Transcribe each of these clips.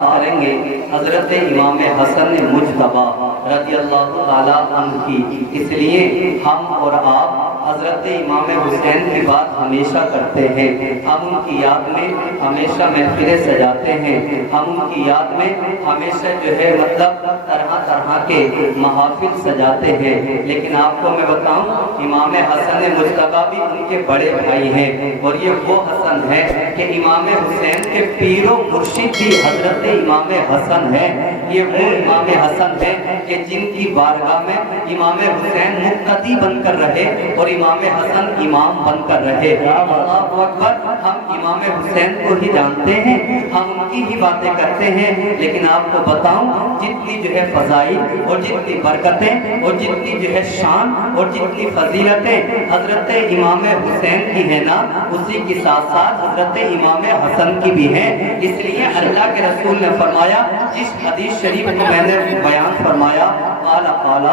کریں گے حضرت امام حسن مجتبی رضی اللہ تعالیٰ عنہ کی، اس لیے ہم اور آپ حضرت امام حسین کی بات ہمیشہ کرتے ہیں، ہم ان کی یاد میں ہمیشہ محفلیں سجاتے ہیں، ہم ان کی یاد میں ہمیشہ جو ہے مطلب طرح طرح کے محافل سجاتے ہیں۔ لیکن آپ کو میں بتاؤں، امام حسن مجتبی بھی ان کے بڑے بھائی ہیں، اور یہ وہ حسن ہے کہ امام حسین کے پیر و مرشد بھی حضرت امام حسن ہے۔ یہ وہ امام حسن ہے کہ جن کی بارگاہ میں امام حسین مقتدی بن کر رہے اور امام حسن امام بن کر رہے۔ اللہ اکبر، ہم امام حسین کو ہی جانتے ہیں، ہم ان کی ہی باتیں کرتے ہیں، لیکن آپ کو بتاؤں جتنی جو ہے فضائل اور جتنی برکتیں اور جتنی جو ہے شان اور جتنی فضیلتیں حضرت امام حسین کی ہیں نا، اسی کے ساتھ ساتھ حضرت امام حسن کی بھی ہیں۔ اس لیے اللہ کے رسول نے فرمایا، جس حدیث شریف کو میں نے بیان فرمایا، قال قال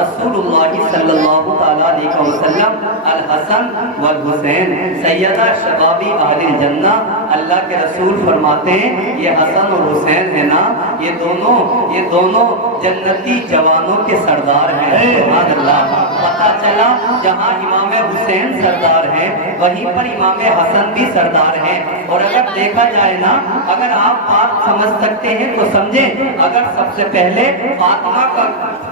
رسول اللہ صلی اللہ تعالیٰ علیہ وسلم الحسن والحسین سیدہ شباب اہل الجنہ۔ اللہ کے رسول فرماتے ہیں یہ حسن اور حسین ہے نا، یہ دونوں جنتی جوانوں کے سردار ہیں۔ سبحان اللہ، پتہ چلا جہاں امام حسین سردار ہیں وہیں پر امام حسن بھی سردار ہیں۔ اور اگر دیکھا جائے نا، اگر آپ بات سمجھ سکتے ہیں تو سمجھیں، اگر سب سے پہلے فاطمہ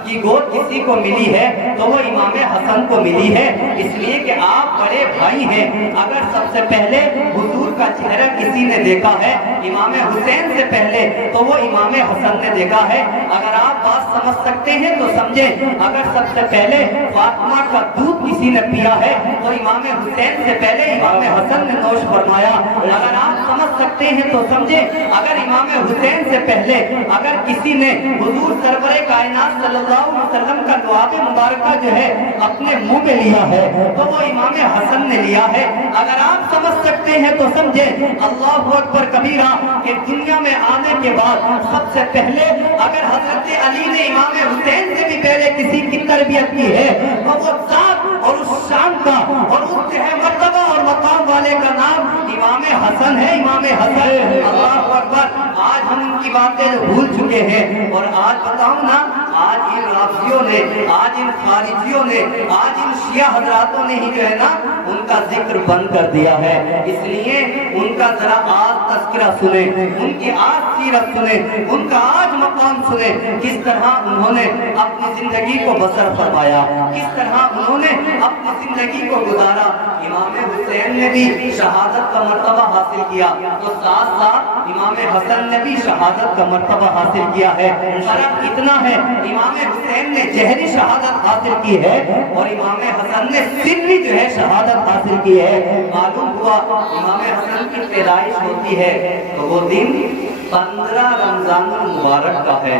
کی گود کسی کو ملی ہے تو وہ امام حسن کو ملی ہے، اس لیے کہ آپ بڑے بھائی ہیں۔ اگر سب سے پہلے حضور کا چہرہ کسی نے دیکھا ہے امام حسین سے پہلے تو وہ امام حسن نے دیکھا ہے۔ اگر آپ بات سمجھ سکتے ہیں تو سمجھیں، اگر سب سے پہلے فاطمہ کا دودھ کسی نے پیا ہے تو امام حسین سے پہلے امام حسن نے نوش فرمایا۔ اگر آپ سمجھ سکتے ہیں تو سمجھیں، اگر امام حسین سے پہلے اگر کسی نے حضور سرور کائنات صلی اللہ علیہ وسلم کا لعاب مبارکہ جو ہے اپنے منہ میں لیا ہے تو وہ امام حسن نے لیا ہے۔ اگر آپ سمجھ سکتے ہیں تو سمجھیں، اللہ اکبر کبیرہ، کہ دنیا میں آنے کے بعد سب سے پہلے اگر حضرت علی نے امام حسین سے بھی پہلے کسی کی تربیت کی ہے تو وہ ذات اور اس شان کا اور اس جو ہے مرتبہ اور مقام والے کا نام امام حسن ہے، امام حسن۔ اللہ اکبر، آج ہم ان کی باتیں بھول چکے ہیں، اور آج بتاؤں نا، آج ان رافضیوں نے، آج ان خارجیوں نے، آج ان شیعہ حضراتوں نے ہی جو ہے نا ان کا ذکر بند کر دیا ہے۔ اس لیے ان کا ذرا آج تذکرہ سنیں، ان کی آج سیرت سنیں، ان کا آج مقام سنیں، کس طرح انہوں نے اپنی زندگی کو بسر فرمایا، کس طرح انہوں نے اپنی زندگی کو گزارا۔ امام حسین نے بھی شہادت کا مرتبہ حاصل کیا تو ساتھ ساتھ امام حسن نے بھی شہادت کا مرتبہ حاصل کیا ہے۔ فرق اتنا ہے، امام حسین نے جہری شہادت حاصل کی ہے اور امام حسن نے سری جو ہے شہادت حاصل کی ہے۔ معلوم ہوا امام حسن کی پیدائش ہوتی ہے تو وہ دن 15 رمضان المبارک کا ہے۔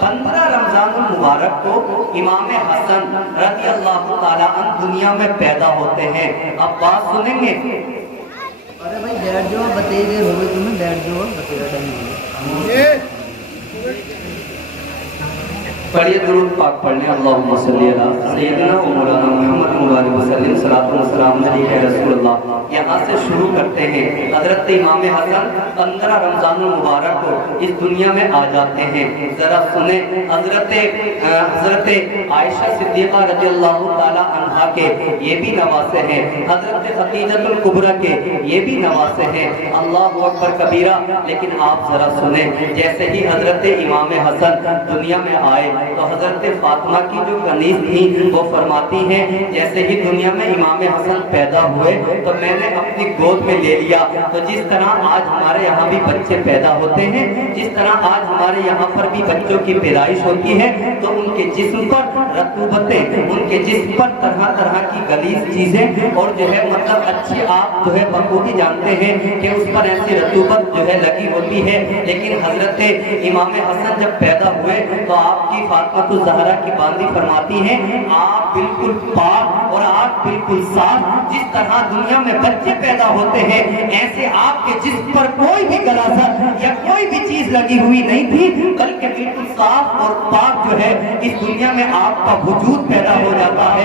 15 رمضان المبارک کو امام حسن رضی اللہ تعالیٰ عنہ دنیا میں پیدا ہوتے ہیں۔ اب بات سنیں گے۔ ارے بھائی بیٹھ جاؤ، بتائی دیر ہو گئی تمہیں، بیٹھ جاؤ، بتائی ٹائم پڑھیے درود پاک پڑھنے، اللہم صلی علی سیدنا و مولانا محمد علیہ وسلم، صلاۃ و سلام علیہ رسول اللہ۔ یہاں سے شروع کرتے ہیں۔ حضرت امام حسن 15 رمضان المبارک کو اس دنیا میں آ جاتے ہیں۔ ذرا سنیں، حضرت عائشہ صدیقہ رضی اللہ تعالی عنہا کے یہ بھی نواسے ہیں، حضرت خدیجہ الکبریٰ کے یہ بھی نواسے ہیں۔ اللہ اکبر کبیرہ۔ لیکن آپ ذرا سنیں، جیسے ہی حضرت امام حسن دنیا میں آئے تو حضرت فاطمہ کی جو کنیز تھی وہ فرماتی ہیں، جیسے ہی دنیا میں امام حسن پیدا ہوئے تو میں نے اپنی گود میں لے لیا۔ تو جس طرح آج ہمارے یہاں بھی بچے پیدا ہوتے ہیں، جس طرح آج ہمارے یہاں پر بھی بچوں کی پیدائش ہوتی ہے تو ان کے جسم پر رطوبتیں، ان کے جسم پر طرح طرح کی غلیظ چیزیں اور جو ہے مطلب اچھی، آپ جو ہے بخوبی جانتے ہیں کہ اس پر ایسی رطوبت جو ہے لگی ہوتی ہے۔ لیکن حضرت امام حسن جب پیدا ہوئے تو آپ کی فاطمہ الزہرا کی باندھی فرماتی ہیں، آپ بالکل پاک اور آپ بالکل صاف، جس طرح دنیا میں بچے پیدا ہوتے ہیں ایسے آپ کے جسم پر کوئی بھی غلاظت یا کوئی بھی چیز لگی ہوئی نہیں تھی، بلکہ بالکل صاف اور پاک جو ہے اس دنیا میں آپ کا وجود پیدا ہو جاتا ہے۔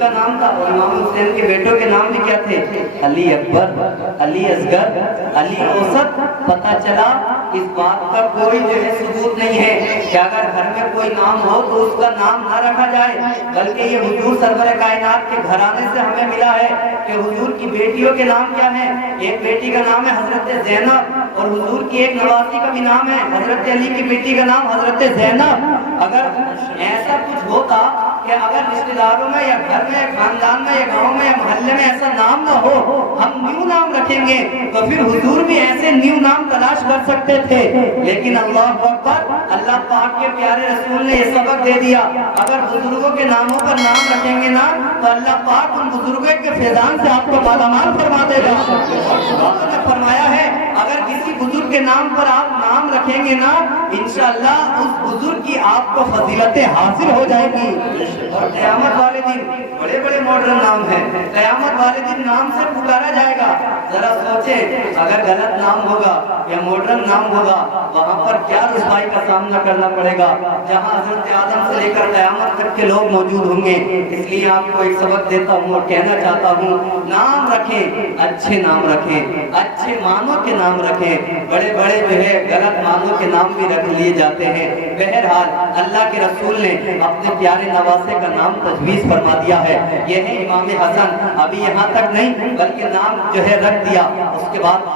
کا نام تھا، اور امام حسین کے بیٹوں کے نام بھی کیا تھے؟ علی اکبر، علی اصغر، علی اوسط۔ پتہ چلا اس بات کا کوئی جو ہے ثبوت نہیں ہے کہ اگر گھر میں کوئی نام ہو تو اس کا نام نہ رکھا جائے، بلکہ یہ حضور سرور کائنات کے گھرانے سے ہمیں ملا ہے کہ حضور کی بیٹیوں کے نام کیا ہیں۔ ایک بیٹی کا نام ہے حضرت زینب، اور حضور کی ایک نواسی کا بھی نام ہے، حضرت علی کی بیٹی کا نام حضرت زینب۔ اگر ایسا کچھ ہوتا کہ اگر رشتہ داروں میں یا گھر میں یا خاندان میں یا گاؤں میں یا محلے میں ایسا نام نہ ہو، ہم نیو نام رکھیں گے، تو پھر حضور بھی ایسے نیو نام تلاش کر سکتے تھے۔ لیکن اللہ اکبر، اللہ پاک کے پیارے رسول نے یہ سبق دے دیا، اگر بزرگوں کے ناموں پر نام رکھیں گے نا تو اللہ پاک ان بزرگوں کے فیضان سے آپ کو مالا مال فرما دے گا۔ اللہ نے فرمایا ہے اگر کسی بزرگ کے نام پر آپ نام رکھیں گے نا، انشاءاللہ اس بزرگ کی آپ کو فضیلتیں حاصل ہو جائے گی۔ اور قیامت والے دن بڑے بڑے ماڈرن نام ہیں، قیامت والے دن نام سے پکارا جائے گا۔ ذرا سوچیں اگر غلط نام ہوگا یا ماڈرن نام ہوگا، وہاں پر کیا رسوائی کا سامنا کرنا پڑے گا، جہاں حضرت آدم سے لے کر قیامت تک کے لوگ موجود ہوں گے۔ اس لیے آپ کو ایک سبق دیتا ہوں اور کہنا چاہتا ہوں، نام رکھیں، اچھے نام رکھیں، اچھے معنوں کے نام رکھیں۔ بڑے بڑے جو ہے غلط معنوں کے نام بھی رکھ لیے جاتے ہیں۔ بہرحال اللہ کے رسول نے اپنے پیارے نواسے کا نام تجویز فرما دیا ہے، یہ ہے امام حسن۔ ابھی یہاں تک نہیں بلکہ نام جو ہے رکھ دیا، اس کے بعد